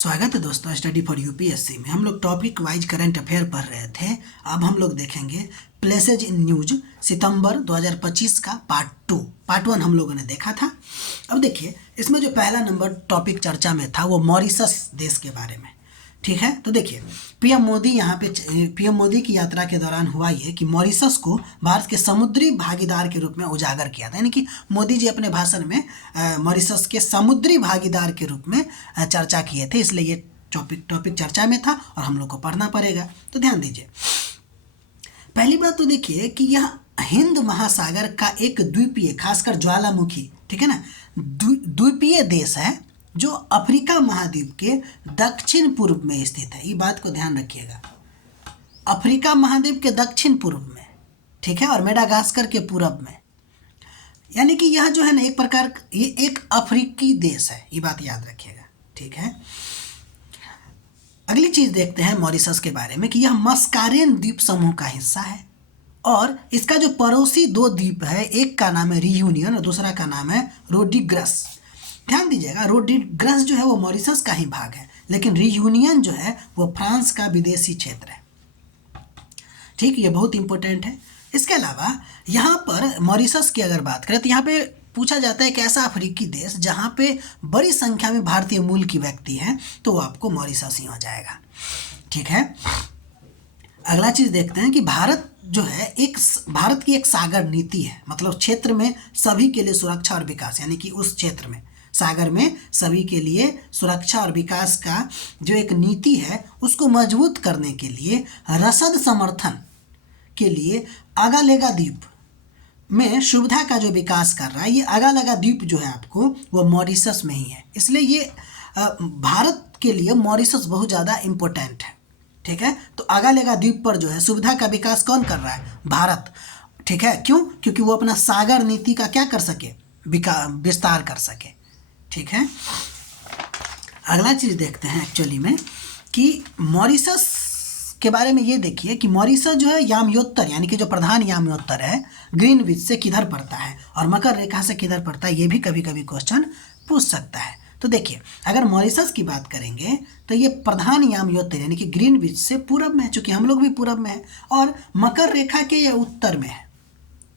स्वागत है दोस्तों स्टडी फॉर यूपीएससी में। हम लोग टॉपिक वाइज करंट अफेयर पढ़ रहे थे। अब हम लोग देखेंगे प्लेसेज इन न्यूज सितंबर 2025 का पार्ट 1 हम लोगों ने देखा था। अब देखिए इसमें जो पहला नंबर टॉपिक चर्चा में था वो मॉरिशस देश के बारे में, ठीक है। तो देखिए पीएम मोदी की यात्रा के दौरान हुआ ये कि मॉरिशस को भारत के समुद्री भागीदार के रूप में उजागर किया था। यानी कि मोदी जी अपने भाषण में मॉरिशस के समुद्री भागीदार के रूप में चर्चा किए थे, इसलिए ये टॉपिक चर्चा में था और हम लोग को पढ़ना पड़ेगा। तो ध्यान दीजिए, पहली बात तो देखिए कि यह हिंद महासागर का एक द्वीपीय, खासकर ज्वालामुखी, ठीक है ना, द्वीपीय देश है जो अफ्रीका महाद्वीप के दक्षिण पूर्व में स्थित है। ये बात को ध्यान रखिएगा, अफ्रीका महाद्वीप के दक्षिण पूर्व में, ठीक है, और मेडागास्कर के पूर्व में। यानी कि यह जो है ना एक प्रकार ये एक अफ्रीकी देश है, ये बात याद रखिएगा, ठीक है। अगली चीज देखते हैं मॉरिशस के बारे में कि यह मस्कारेन द्वीप समूह का हिस्सा है और इसका जो पड़ोसी दो द्वीप है, एक का नाम है रियूनियन और दूसरा का नाम है रोड्रिग्स। ध्यान दीजिएगा, रोड्रिग्स जो है वो मॉरिशस का ही भाग है, लेकिन रियूनियन जो है वो फ्रांस का विदेशी क्षेत्र है, ठीक, ये बहुत इंपॉर्टेंट है। इसके अलावा यहाँ पर मॉरिशस की अगर बात करें तो यहाँ पे पूछा जाता है कि ऐसा अफ्रीकी देश जहाँ पे बड़ी संख्या में भारतीय मूल की व्यक्ति हैं, तो वो आपको मॉरिशस ही हो जाएगा, ठीक है। अगला चीज़ देखते हैं कि भारत जो है भारत की एक सागर नीति है, मतलब क्षेत्र में सभी के लिए सुरक्षा और विकास, यानी कि उस क्षेत्र में सागर में सभी के लिए सुरक्षा और विकास का जो एक नीति है उसको मजबूत करने के लिए रसद समर्थन के लिए अगालेगा द्वीप में सुविधा का जो विकास कर रहा है, ये अगालेगा द्वीप जो है आपको वो मॉरिशस में ही है, इसलिए ये भारत के लिए मॉरिशस बहुत ज़्यादा इम्पोर्टेंट है, ठीक है। तो अगालेगा द्वीप पर जो है सुविधा का विकास कौन कर रहा है? भारत, ठीक है। क्यों? क्योंकि वो अपना सागर नीति का क्या कर सके, विस्तार कर सके, ठीक है। अगला चीज़ देखते हैं एक्चुअली में कि मॉरिशस के बारे में ये देखिए कि मॉरिशस जो है याम्योत्तर, यानी कि जो प्रधान याम्योत्तर है ग्रीनविच से किधर पड़ता है और मकर रेखा से किधर पड़ता है, ये भी कभी कभी क्वेश्चन पूछ सकता है। तो देखिए अगर मॉरिशस की बात करेंगे तो ये प्रधान याम्योत्तर यानी कि ग्रीनविच से पूरब में है, चूँकि हम लोग भी पूरब में हैं, और मकर रेखा के ये उत्तर में है,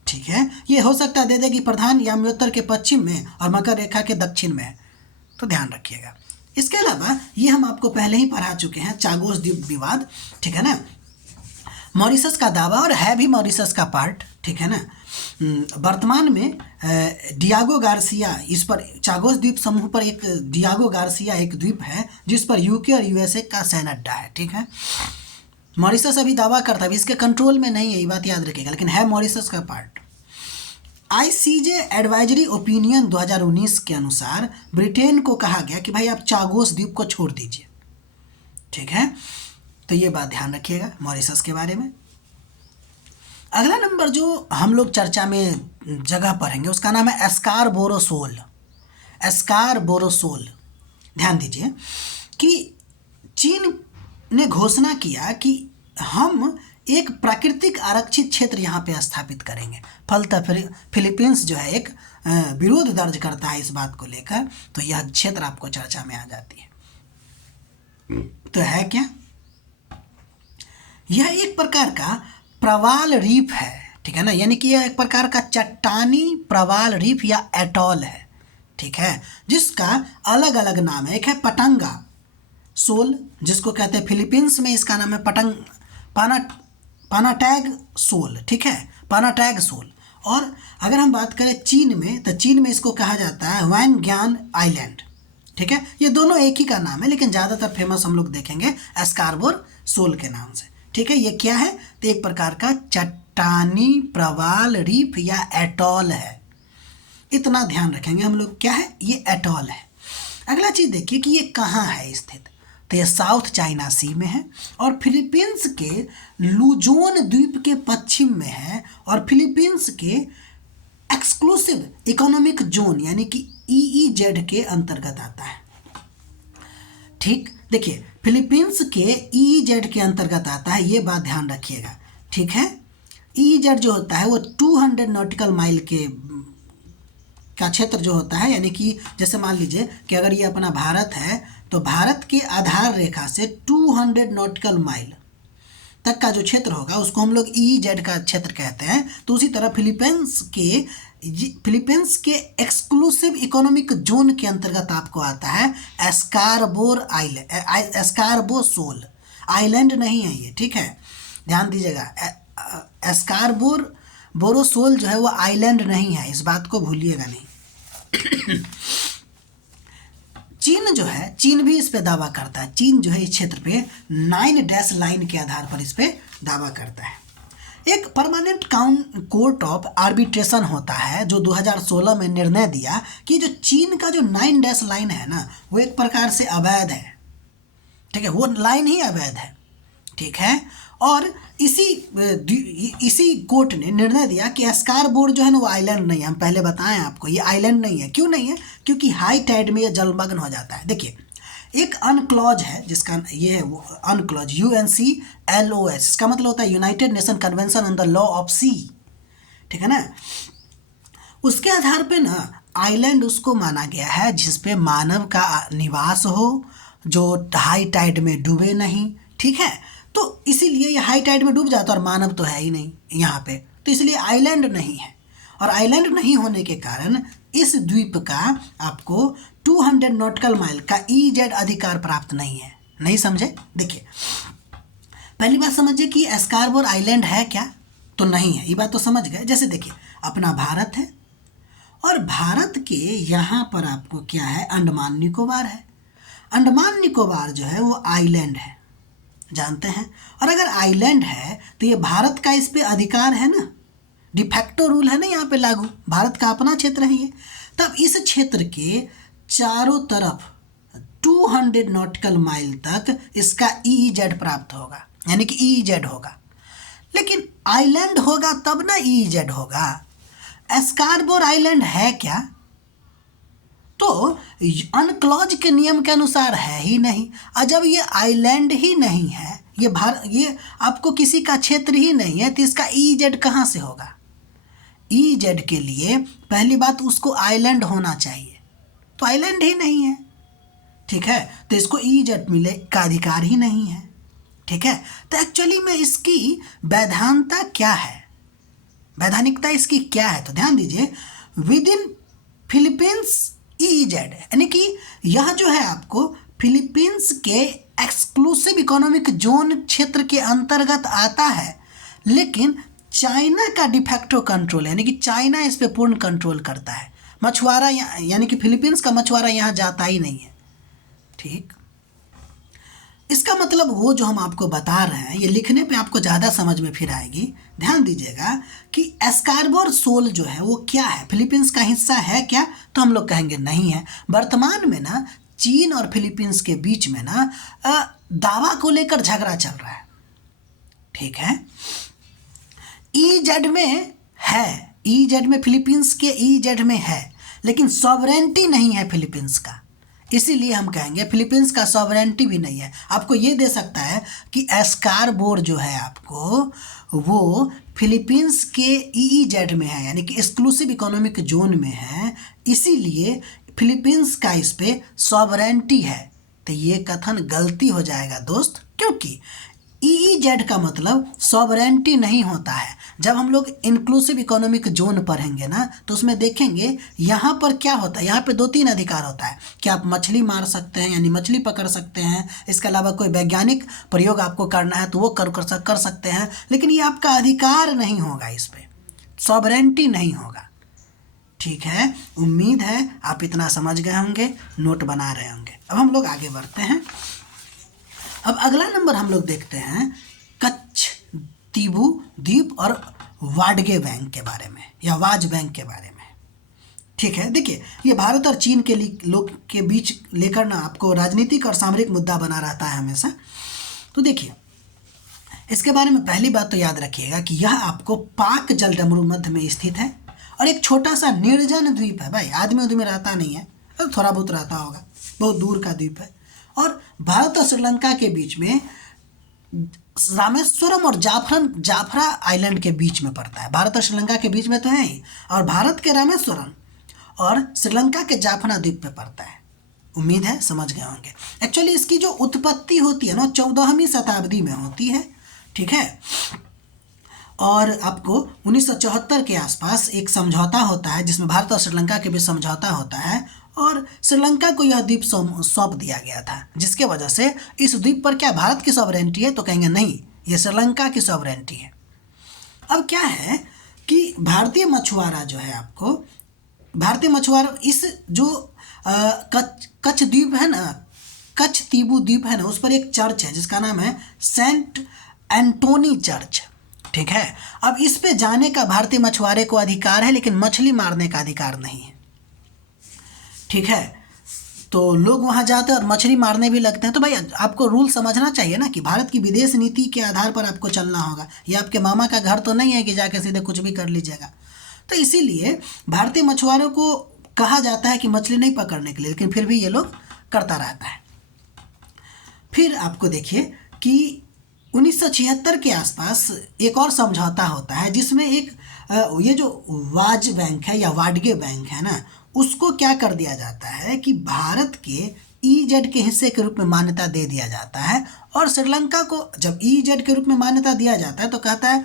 ठीक है। ये हो सकता है दे दे कि प्रधान याम्योत्तर के पश्चिम में और मकर रेखा के दक्षिण में है, तो ध्यान रखिएगा। इसके अलावा ये हम आपको पहले ही पढ़ा चुके हैं चागोस द्वीप विवाद, ठीक है ना, मॉरिशस का दावा और है भी मॉरिशस का पार्ट, ठीक है ना। वर्तमान में डियागो गार्सिया, इस पर चागोस द्वीप समूह पर एक डियागो गार्सिया एक द्वीप है जिस पर यूके और यूएसए का सैन्य अड्डा है, ठीक है। मॉरिशस अभी दावा करता है, इसके कंट्रोल में नहीं है, ये बात याद रखिएगा, लेकिन है मॉरिशस का पार्ट। आईसीजे एडवाइजरी ओपिनियन 2019 के अनुसार ब्रिटेन को कहा गया कि भाई आप चागोस द्वीप को छोड़ दीजिए, ठीक है। तो ये बात ध्यान रखिएगा मॉरिशस के बारे में। अगला नंबर जो हम लोग चर्चा में जगह पढ़ेंगे उसका नाम है एस्कारबोरोसोल। एस्कारबोरोसोल, ध्यान दीजिए कि चीन ने घोषणा किया कि हम एक प्राकृतिक आरक्षित क्षेत्र यहाँ पे स्थापित करेंगे, फलतः फिलीपींस जो है एक विरोध दर्ज करता है इस बात को लेकर, तो यह क्षेत्र आपको चर्चा में आ जाती है। तो है क्या? यह एक प्रकार का प्रवाल रीफ है, ठीक है ना, यानी कि यह एक प्रकार का चट्टानी प्रवाल रीफ या एटॉल है, ठीक है, जिसका अलग अलग नाम है। एक है पटंगा सोल जिसको कहते हैं फिलीपींस में, इसका नाम है पानाटैग सोल, ठीक है, पानाटैग सोल। और अगर हम बात करें चीन में तो चीन में इसको कहा जाता है वैनग्यान आइलैंड, ठीक है। ये दोनों एक ही का नाम है, लेकिन ज़्यादातर फेमस हम लोग देखेंगे एस्कारबोर सोल के नाम से, ठीक है। ये क्या है? तो एक प्रकार का चट्टानी प्रवाल रीफ या एटॉल है, इतना ध्यान रखेंगे हम लोग, क्या है ये? एटॉल है। अगला चीज़ देखिए कि ये कहाँ है स्थित, तो ये साउथ चाइना सी में है और फिलीपींस के लुजोन द्वीप के पश्चिम में है और फिलीपींस के एक्सक्लूसिव इकोनॉमिक जोन यानी कि EEZ के अंतर्गत आता है, ठीक। देखिए फिलीपींस के EEZ के अंतर्गत आता है, ये बात ध्यान रखिएगा, ठीक है। EEZ जो होता है वो 200 नॉटिकल माइल के का क्षेत्र जो होता है, यानी कि जैसे मान लीजिए कि अगर ये अपना भारत है, तो भारत के आधार रेखा से 200 नॉटिकल माइल तक का जो क्षेत्र होगा उसको हम लोग EEZ का क्षेत्र कहते हैं। तो उसी तरह फिलीपींस के एक्सक्लूसिव इकोनॉमिक जोन के अंतर्गत आपको आता है एस्कारबो सोल आइलैंड नहीं है ये, ठीक है, ध्यान दीजिएगा। बोरोसोल जो है वो आइलैंड नहीं है, इस बात को भूलिएगा नहीं। चीन जो है, चीन भी इस पे दावा करता है। चीन जो है इस क्षेत्र पे 9 डैश लाइन के आधार पर इस पे दावा करता है। एक परमानेंट कोर्ट ऑफ आर्बिट्रेशन होता है जो 2016 में निर्णय दिया कि जो चीन का जो 9 डैश लाइन है ना वो एक प्रकार से अवैध है, ठीक है, वो लाइन ही अवैध है, ठीक है। और इसी कोर्ट ने निर्णय दिया कि एस्कारबोर जो है ना वो आइलैंड नहीं है। हम पहले बताएं आपको ये आइलैंड नहीं है। क्यों नहीं है? क्योंकि हाई टाइड में ये जलमग्न हो जाता है। देखिए एक अनक्लॉज है जिसका ये है वो अनक्लॉज UNCLOS, इसका मतलब होता है united nation convention on the law of sea, ठीक है ना। उसके आधार पे ना आइलैंड उसको माना गया है जिस पे मानव का निवास हो, जो हाई टाइड में डूबे नहीं, ठीक है। तो इसीलिए ये हाई टाइड में डूब जाता है और मानव तो है ही नहीं यहाँ पे, तो इसलिए आइलैंड नहीं है। और आइलैंड नहीं होने के कारण इस द्वीप का आपको 200 नॉटिकल माइल का EEZ अधिकार प्राप्त नहीं है। नहीं समझे? देखिए पहली बात समझिए कि एस्कारबोर आइलैंड है क्या? तो नहीं है, ये बात तो समझ गए। जैसे देखिए अपना भारत है और भारत के यहाँ पर आपको क्या है, अंडमान निकोबार है। अंडमान निकोबार जो है वो आइलैंड है, जानते हैं। और अगर आइलैंड है तो ये भारत का इस पे अधिकार है ना, डिफैक्टो रूल है ना यहाँ पे लागू, भारत का अपना क्षेत्र है ये। तब इस क्षेत्र के चारों तरफ 200 नॉटिकल माइल तक इसका EEZ प्राप्त होगा, यानी कि EEZ होगा। लेकिन आइलैंड होगा तब ना EEZ होगा। एस्कारबोर आइलैंड है क्या? तो अनक्लॉज के नियम के अनुसार है ही नहीं। और जब ये आइलैंड ही नहीं है, ये आपको किसी का क्षेत्र ही नहीं है, तो इसका EEZ कहाँ से होगा? EEZ के लिए पहली बात उसको आइलैंड होना चाहिए, तो आइलैंड ही नहीं है, ठीक है, तो इसको EEZ मिले का अधिकार ही नहीं है, ठीक है। तो एक्चुअली में इसकी वैधानिकता क्या है, वैधानिकता इसकी क्या है? तो ध्यान दीजिए, विद इन फिलीपींस EEZ, यानी कि यह जो है आपको फिलीपींस के एक्सक्लूसिव इकोनॉमिक जोन क्षेत्र के अंतर्गत आता है, लेकिन चाइना का डिफैक्टो कंट्रोल, यानी कि चाइना इस पे पूर्ण कंट्रोल करता है। मछुआरा यानी कि फिलीपींस का मछुआरा यहाँ जाता ही नहीं है, ठीक। इसका मतलब वो जो हम आपको बता रहे हैं ये लिखने पे आपको ज़्यादा समझ में फिर आएगी। ध्यान दीजिएगा कि एस्कारबोर सोल जो है वो क्या है, फिलीपींस का हिस्सा है क्या? तो हम लोग कहेंगे नहीं है। वर्तमान में ना चीन और फिलीपींस के बीच में ना दावा को लेकर झगड़ा चल रहा है, ठीक है। EEZ में है, EEZ में फिलीपींस के EEZ में है, लेकिन सॉवरेंटी नहीं है फिलीपींस का, इसीलिए हम कहेंगे फिलीपींस का सॉवरेंटी भी नहीं है। आपको ये दे सकता है कि एस्कारबोर जो है आपको वो फिलीपींस के EEZ में है, यानी कि एक्सक्लूसिव इकोनॉमिक जोन में है, इसीलिए फिलीपींस का इस पे सॉवरेंटी है। तो ये कथन गलती हो जाएगा दोस्त, क्योंकि EEZ का मतलब सॉवरेंटी नहीं होता है। जब हम लोग इंक्लूसिव इकोनॉमिक जोन पढ़ेंगे ना तो उसमें देखेंगे यहाँ पर क्या होता है। यहाँ पे 2-3 अधिकार होता है कि आप मछली मार सकते हैं, यानी मछली पकड़ सकते हैं। इसके अलावा कोई वैज्ञानिक प्रयोग आपको करना है तो वो कर सकते हैं, लेकिन ये आपका अधिकार नहीं होगा, इस पर सॉवरेंटी नहीं होगा, ठीक है। उम्मीद है आप इतना समझ गए होंगे, नोट बना रहे होंगे। अब हम लोग आगे बढ़ते हैं। अब अगला नंबर हम लोग देखते हैं कच्छ तीबू द्वीप और वाडगे बैंक के बारे में, या वाज बैंक के बारे में, ठीक है। देखिए ये भारत और चीन के लोग के बीच लेकर ना आपको राजनीतिक और सामरिक मुद्दा बना रहता है हमेशा। तो देखिए इसके बारे में पहली बात तो याद रखिएगा कि यह आपको पाक जलडमरू मध्य में स्थित है और एक छोटा सा निर्जन द्वीप है। भाई आदमी उदमी रहता नहीं है, थोड़ा बहुत रहता होगा, बहुत दूर का द्वीप है। और भारत और श्रीलंका के बीच में रामेश्वरम और जाफरा आइलैंड के बीच में पड़ता है। भारत और श्रीलंका के बीच में तो है ही, और भारत के रामेश्वरम और श्रीलंका के जाफरा द्वीप पे पड़ता है, उम्मीद है समझ गए होंगे। एक्चुअली इसकी जो उत्पत्ति होती है ना 14वीं शताब्दी में होती है, ठीक है। और आपको 1974 के आसपास एक समझौता होता है जिसमें भारत और श्रीलंका के बीच समझौता होता है, और श्रीलंका को यह द्वीप सौंप दिया गया था, जिसके वजह से इस द्वीप पर क्या भारत की सॉवरेंटी है, तो कहेंगे नहीं, ये श्रीलंका की सॉवरेंटी है। अब क्या है कि भारतीय मछुआरा जो है, आपको भारतीय मछुआरा इस जो कच्छ द्वीप है ना, कच्छ तीबू द्वीप है ना, उस पर एक चर्च है जिसका नाम है सेंट एंटोनी चर्च, ठीक है। अब इस पे जाने का भारतीय मछुआरे को अधिकार है, लेकिन मछली मारने का अधिकार नहीं है, ठीक है। तो लोग वहाँ जाते हैं और मछली मारने भी लगते हैं। तो भाई आपको रूल समझना चाहिए ना कि भारत की विदेश नीति के आधार पर आपको चलना होगा। ये आपके मामा का घर तो नहीं है कि जाके सीधे कुछ भी कर लीजिएगा। तो इसीलिए भारतीय मछुआरों को कहा जाता है कि मछली नहीं पकड़ने के लिए, लेकिन फिर भी ये लोग करता रहता है। फिर आपको देखिए कि 1976 के आसपास एक और समझौता होता है जिसमें एक ये जो वाज बैंक है या वाडगे बैंक है ना, उसको क्या कर दिया जाता है कि भारत के ईजेड के हिस्से के रूप में मान्यता दे दिया जाता है। और श्रीलंका को जब ईजेड के रूप में मान्यता दिया जाता है तो कहता है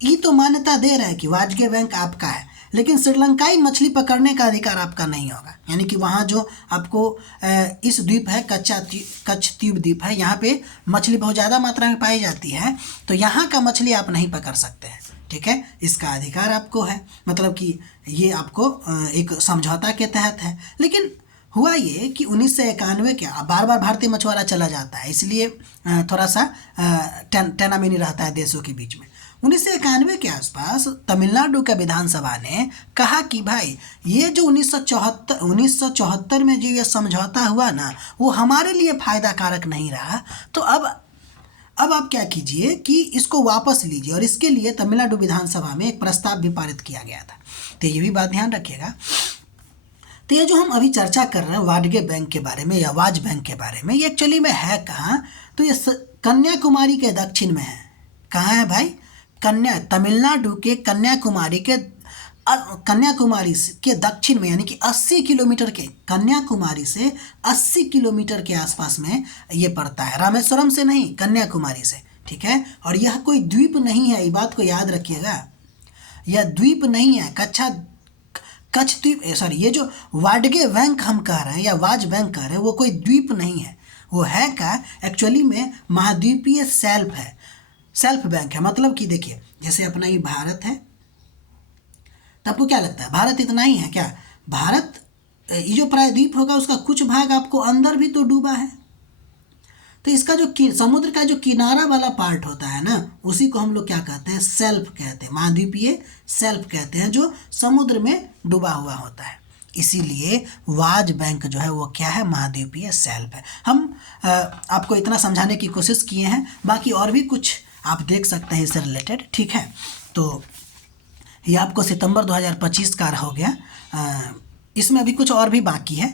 ये तो मान्यता दे रहा है कि वाजगे बैंक आपका है, लेकिन श्रीलंकाई मछली पकड़ने का अधिकार आपका नहीं होगा। यानी कि वहाँ जो आपको इस द्वीप है, कच्छ द्वीप द्वीप है, यहाँ पे मछली बहुत ज़्यादा मात्रा में पाई जाती है, तो यहाँ का मछली आप नहीं पकड़ सकते हैं, ठीक है। इसका अधिकार आपको है, मतलब कि ये आपको एक समझौता के तहत है। लेकिन हुआ ये कि 1991 के बार बार भारतीय मछुआरा चला जाता है, इसलिए थोड़ा सा टेनामेनी रहता है देशों के बीच में। 1991 के आसपास तमिलनाडु के विधानसभा ने कहा कि भाई ये जो 1974 में जो ये समझौता हुआ ना, वो हमारे लिए फ़ायदा कारक नहीं रहा, तो अब आप क्या कीजिए कि इसको वापस लीजिए। और इसके लिए तमिलनाडु विधानसभा में एक प्रस्ताव भी पारित किया गया था। तो ये भी बात ध्यान रखिएगा। तो ये जो हम अभी चर्चा कर रहे हैं वाडगे बैंक के बारे में या वाज बैंक के बारे में, ये एक्चुअली में है कहाँ, तो ये कन्याकुमारी के दक्षिण में है। कहाँ है भाई? तमिलनाडु के कन्याकुमारी के दक्षिण में, यानी कि 80 किलोमीटर के, कन्याकुमारी से 80 किलोमीटर के आसपास में ये पड़ता है। रामेश्वरम से नहीं, कन्याकुमारी से, ठीक है। और यह कोई द्वीप नहीं है, ये बात को याद रखिएगा, यह द्वीप नहीं है। कच्छ द्वीप, सॉरी, ये जो वाडगे बैंक हम कह रहे हैं या वाज बैंक कह रहे हैं, वो कोई द्वीप नहीं है। वो है क्या, एक्चुअली में महाद्वीपीय सेल्फ बैंक है। मतलब कि देखिए, जैसे अपना ये भारत है, तो आपको क्या लगता है भारत इतना ही है क्या? भारत ये जो प्रायद्वीप होगा उसका कुछ भाग आपको अंदर भी तो डूबा है। तो इसका जो समुद्र का जो किनारा वाला पार्ट होता है ना, उसी को हम लोग क्या कहते हैं, सेल्फ कहते हैं, महाद्वीपीय सेल्फ कहते हैं, जो समुद्र में डूबा हुआ होता है। इसीलिए वाज बैंक जो है वो क्या है, महाद्वीपीय सेल्फ है। हम आपको इतना समझाने की कोशिश किए हैं, बाकी और भी कुछ आप देख सकते हैं इससे रिलेटेड, ठीक है। तो ये आपको सितंबर 2025 का हो गया। इसमें अभी कुछ और भी बाकी है,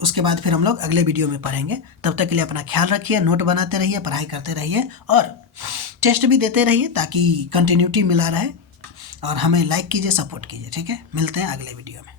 उसके बाद फिर हम लोग अगले वीडियो में पढ़ेंगे। तब तक के लिए अपना ख्याल रखिए, नोट बनाते रहिए, पढ़ाई करते रहिए और टेस्ट भी देते रहिए ताकि कंटिन्यूटी मिला रहे। और हमें लाइक कीजिए, सपोर्ट कीजिए, ठीक है। मिलते हैं अगले वीडियो में।